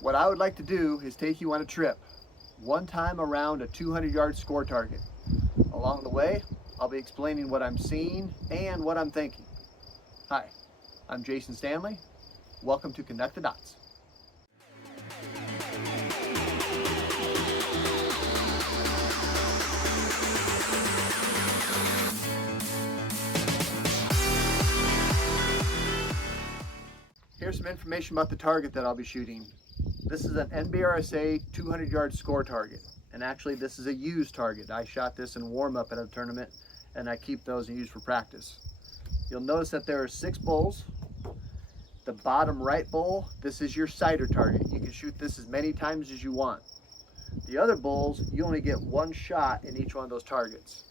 What I would like to do is take you on a trip, one time around a 200-yard score target. Along the way, I'll be explaining what I'm seeing and what I'm thinking. Hi, I'm Jason Stanley. Welcome to Connect the Dots. Here's some information about the target that I'll be shooting. This is an NBRSA 200-yard score target, and actually this is a used target. I shot this in warm-up at a tournament, and I keep those and use for practice. You'll notice that there are 6 bulls. The bottom right bull, this is your sighter target. You can shoot this as many times as you want. The other bulls, you only get 1 shot in each one of those targets.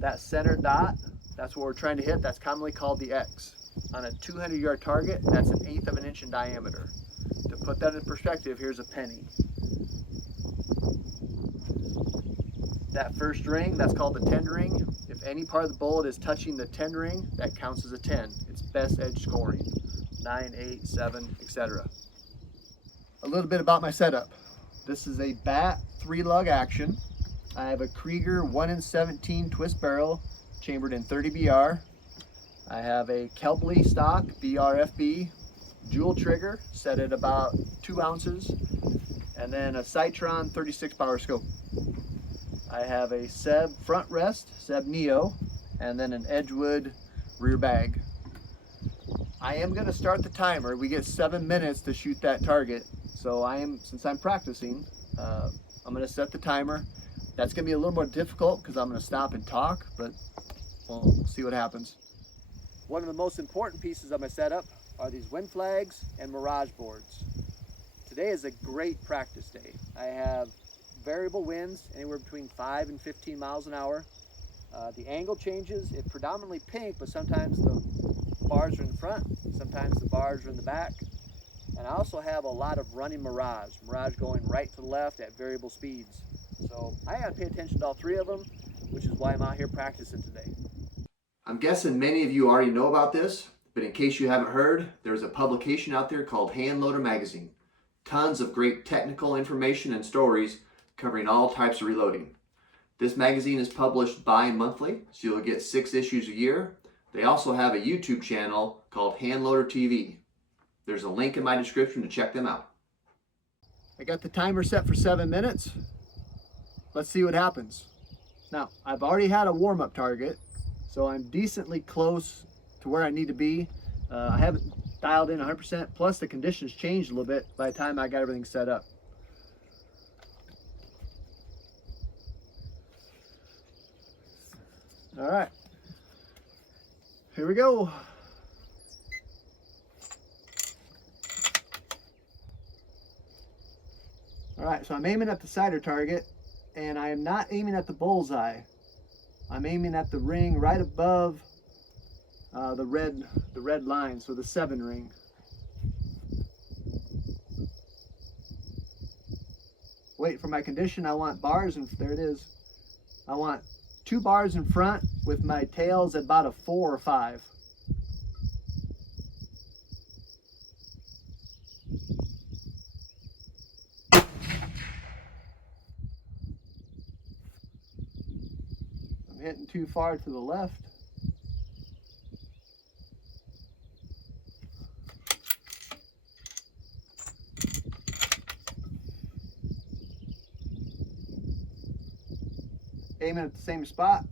That center dot, that's what we're trying to hit. That's commonly called the X. On a 200-yard target, that's 1/8 of an inch in diameter. To put that in perspective, here's a penny. That first ring, that's called the 10 ring. If any part of the bullet is touching the 10 ring, that counts as a 10. It's best edge scoring. 9, 8, 7, etc. A little bit about my setup. This is a bat 3-lug action. I have a Krieger 1-in-17 twist barrel chambered in 30 BR. I have a Kelbley stock BRFB dual trigger set at about 2 ounces, and then a Citron 36 power scope. I have a Seb front rest, Seb Neo, and then an Edgewood rear bag. I am going to start the timer. We get 7 minutes to shoot that target, so since I'm practicing, I'm going to set the timer. That's going to be a little more difficult because I'm going to stop and talk, but we'll see what happens. One of the most important pieces of my setup are these wind flags and mirage boards. Today is a great practice day. I have variable winds anywhere between 5 and 15 miles an hour. The angle changes. It's predominantly pink, but sometimes the bars are in front, sometimes the bars are in the back. And I also have a lot of running mirage going right to the left at variable speeds. So I gotta pay attention to all 3 of them, which is why I'm out here practicing today. I'm guessing many of you already know about this, but in case you haven't heard, there's a publication out there called Hand Loader Magazine. Tons of great technical information and stories covering all types of reloading. This magazine is published bi-monthly, so you'll get 6 issues a year. They also have a YouTube channel called Hand Loader TV. There's a link in my description to check them out. I got the timer set for 7 minutes. Let's see what happens. Now, I've already had a warm-up target, so I'm decently close to where I need to be. I haven't dialed in 100%, plus the conditions changed a little bit by the time I got everything set up. All right, here we go. All right, so I'm aiming at the sighter target, and I am not aiming at the bullseye. I'm aiming at the ring right above the red line, so the 7 ring. Wait for my condition. I want bars, and there it is. I want 2 bars in front with my tails at about a 4 or 5. I'm hitting too far to the left. Aiming at the same spot.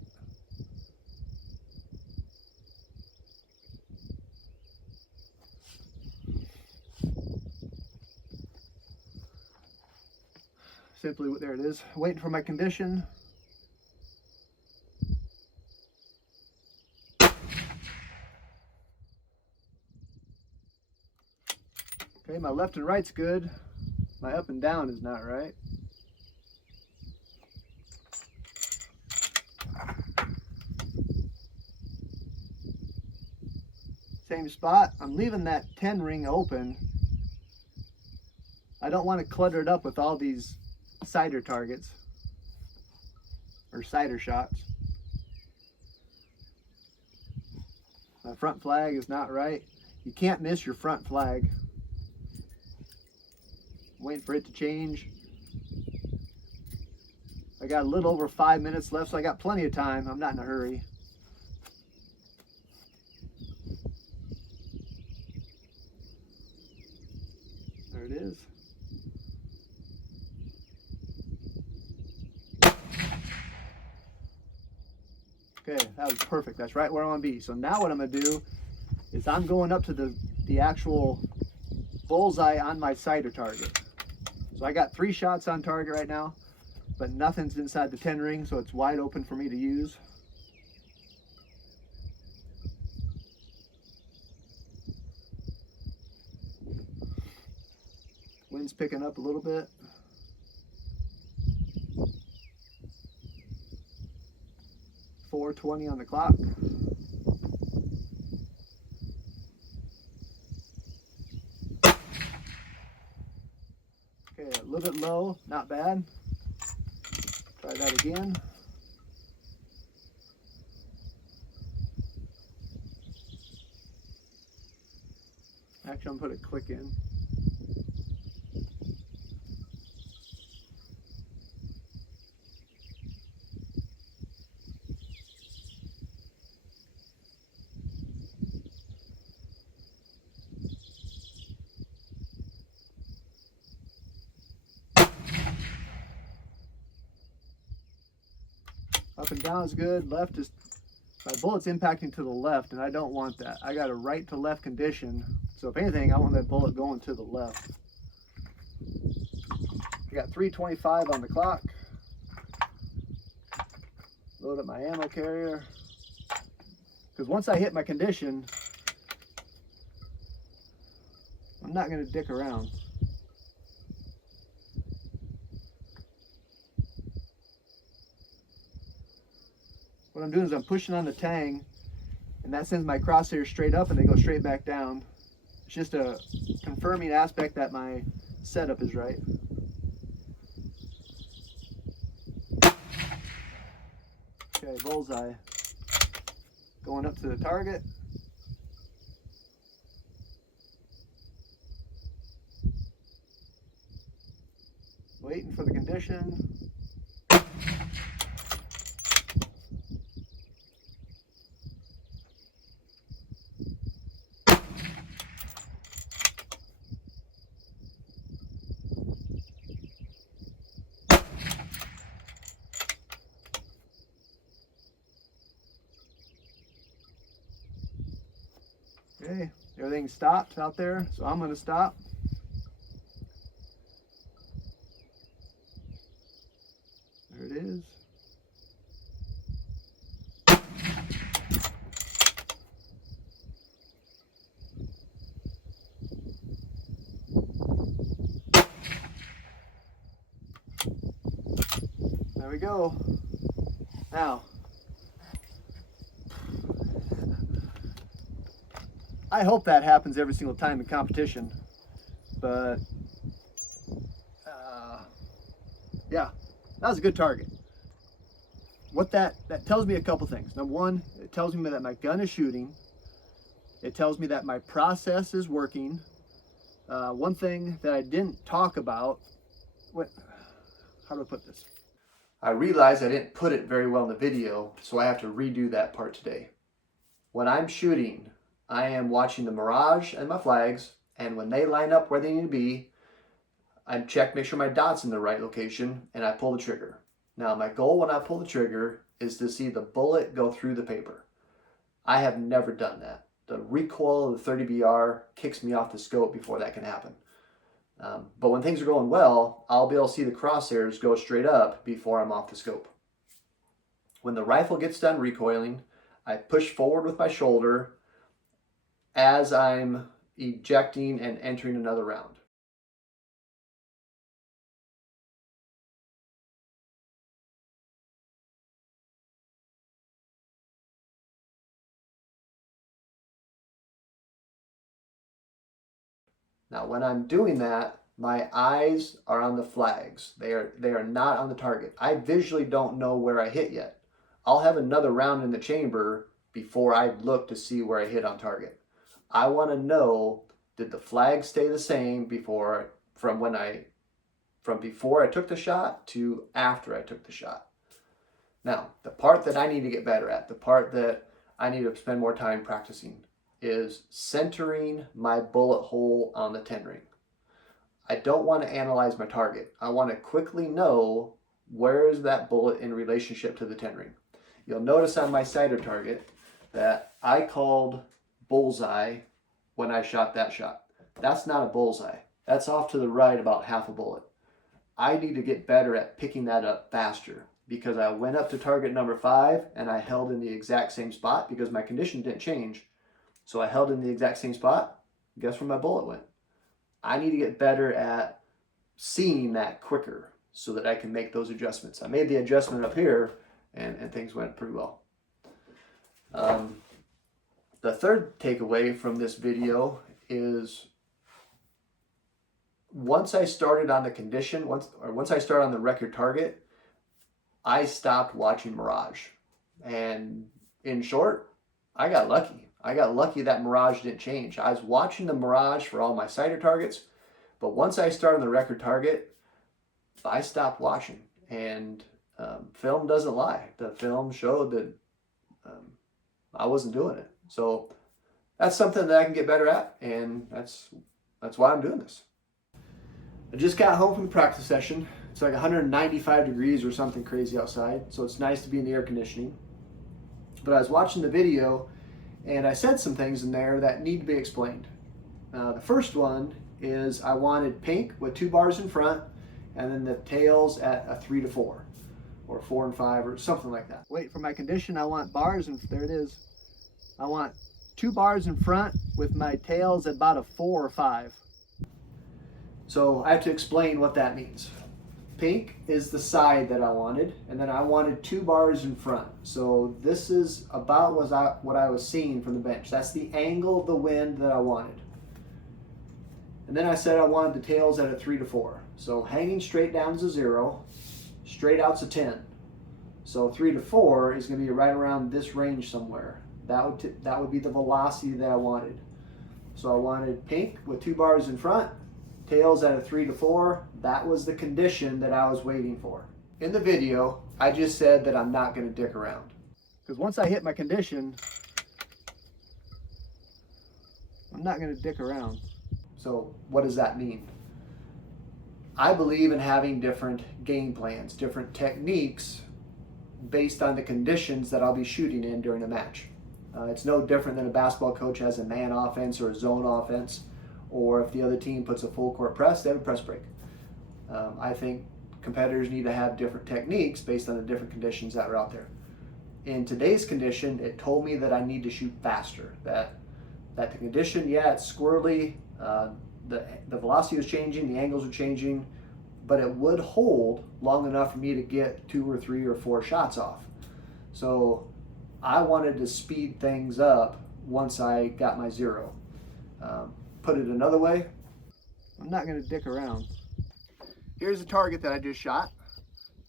Simply, there it is. Waiting for my condition. Okay, my left and right's good. My up and down is not right. Same spot. I'm leaving that 10 ring open. I don't want to clutter it up with all these cider targets or cider shots. My front flag is not right. You can't miss your front flag. waiting for it to change. I got a little over 5 minutes left, so I got plenty of time. I'm not in a hurry. There it is. Okay, that was perfect. That's right where I want to be. So now what I'm going to do is I'm going up to the actual bullseye on my sighter target. So I got 3 shots on target right now, but nothing's inside the 10 ring, so it's wide open for me to use. Wind's picking up a little bit. .420 on the clock. Okay, a little bit low, not bad. Try that again. Actually, I'm gonna put a click in. Up and down is good. Left is, my bullet's impacting to the left, and I don't want that. I got a right to left condition. So if anything, I want that bullet going to the left. I got 3:25 on the clock. Load up my ammo carrier. Because once I hit my condition, I'm not going to dick around. What I'm doing is I'm pushing on the tang, and that sends my crosshairs straight up and they go straight back down. It's just a confirming aspect that my setup is right. Okay, bullseye. Going up to the target. Waiting for the condition. Okay, everything stopped out there, so I'm going to stop. There it is. There we go. Now, I hope that happens every single time in competition, but yeah, that was a good target. What that tells me a couple things. Number one, it tells me that my gun is shooting. It tells me that my process is working. One thing that I didn't talk about, how do I put this? I realized I didn't put it very well in the video, so I have to redo that part today. When I'm shooting, I am watching the mirage and my flags, and when they line up where they need to be, I check, make sure my dot's in the right location, and I pull the trigger. Now, my goal when I pull the trigger is to see the bullet go through the paper. I have never done that. The recoil of the 30BR kicks me off the scope before that can happen. But when things are going well, I'll be able to see the crosshairs go straight up before I'm off the scope. When the rifle gets done recoiling, I push forward with my shoulder as I'm ejecting and entering another round. Now, when I'm doing that, my eyes are on the flags. They are not on the target. I visually don't know where I hit yet. I'll have another round in the chamber before I look to see where I hit on target. I want to know, did the flag stay the same from when I from before I took the shot to after I took the shot. Now, the part that I need to get better at, the part that I need to spend more time practicing, is centering my bullet hole on the 10 ring. I don't want to analyze my target. I want to quickly know where is that bullet in relationship to the 10 ring. You'll notice on my sighter target that I called bullseye when I shot that shot. That's not a bullseye. That's off to the right about half a bullet. I need to get better at picking that up faster, because I went up to target number 5 and I held in the exact same spot because my condition didn't change. So I held in the exact same spot. Guess where my bullet went? I need to get better at seeing that quicker so that I can make those adjustments. I made the adjustment up here and things went pretty well. The third takeaway from this video is once I started on the condition, once I started on the record target, I stopped watching Mirage. And in short, I got lucky. I got lucky that Mirage didn't change. I was watching the Mirage for all my sighter targets, but once I started on the record target, I stopped watching. And film doesn't lie. The film showed that I wasn't doing it. So that's something that I can get better at, and that's why I'm doing this. I just got home from the practice session. It's like 195 degrees or something crazy outside, so it's nice to be in the air conditioning. But I was watching the video, and I said some things in there that need to be explained. The first one is I wanted pink with 2 bars in front, and then the tails at a 3 to 4, or 4 and 5, or something like that. Wait, for my condition, I want bars, and there it is. I want 2 bars in front with my tails at about a 4 or 5. So I have to explain what that means. Pink is the side that I wanted, and then I wanted 2 bars in front. So this is about what I was seeing from the bench. That's the angle of the wind that I wanted. And then I said I wanted the tails at a 3 to 4. So hanging straight down is a 0, straight out's a 10. So 3 to 4 is going to be right around this range somewhere. That would be the velocity that I wanted. So I wanted pink with 2 bars in front, tails at a 3 to 4. That was the condition that I was waiting for. In the video, I just said that I'm not going to dick around. Because once I hit my condition, I'm not going to dick around. So what does that mean? I believe in having different game plans, different techniques based on the conditions that I'll be shooting in during a match. It's no different than a basketball coach has a man offense or a zone offense, or if the other team puts a full court press, they have a press break. I think competitors need to have different techniques based on the different conditions that are out there. In today's condition, it told me that I need to shoot faster, that the condition, yeah, it's squirrely, the velocity was changing, the angles were changing, but it would hold long enough for me to get 2 or 3 or 4 shots off. So I wanted to speed things up once I got my 0. Put it another way, I'm not going to dick around. Here's the target that I just shot.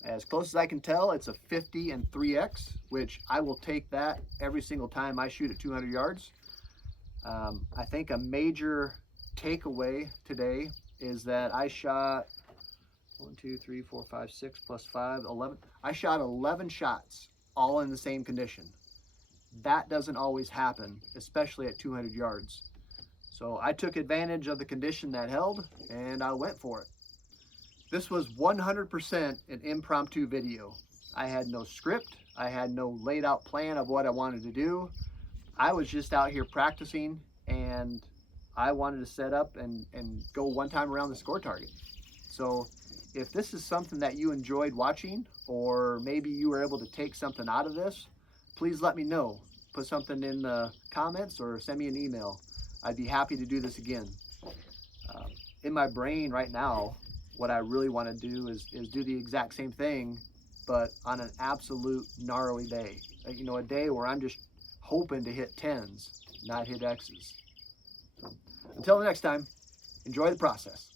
As close as I can tell, it's a 50 and 3x, which I will take that every single time I shoot at 200 yards. I think a major takeaway today is that I shot 1, 2, 3, 4, 5, 6 plus 5, 11. I shot 11 shots, all in the same condition. That doesn't always happen, especially at 200 yards. So I took advantage of the condition that held, and I went for it. This was 100% an impromptu video. I had no script. I had no laid out plan of what I wanted to do. I was just out here practicing, and I wanted to set up and go one time around the score target. So if this is something that you enjoyed watching, or maybe you were able to take something out of this, please let me know. Put something in the comments or send me an email. I'd be happy to do this again. In my brain right now, what I really want to do is do the exact same thing, but on an absolute gnarly day. You know, a day where I'm just hoping to hit 10s, not hit X's. So, until the next time, enjoy the process.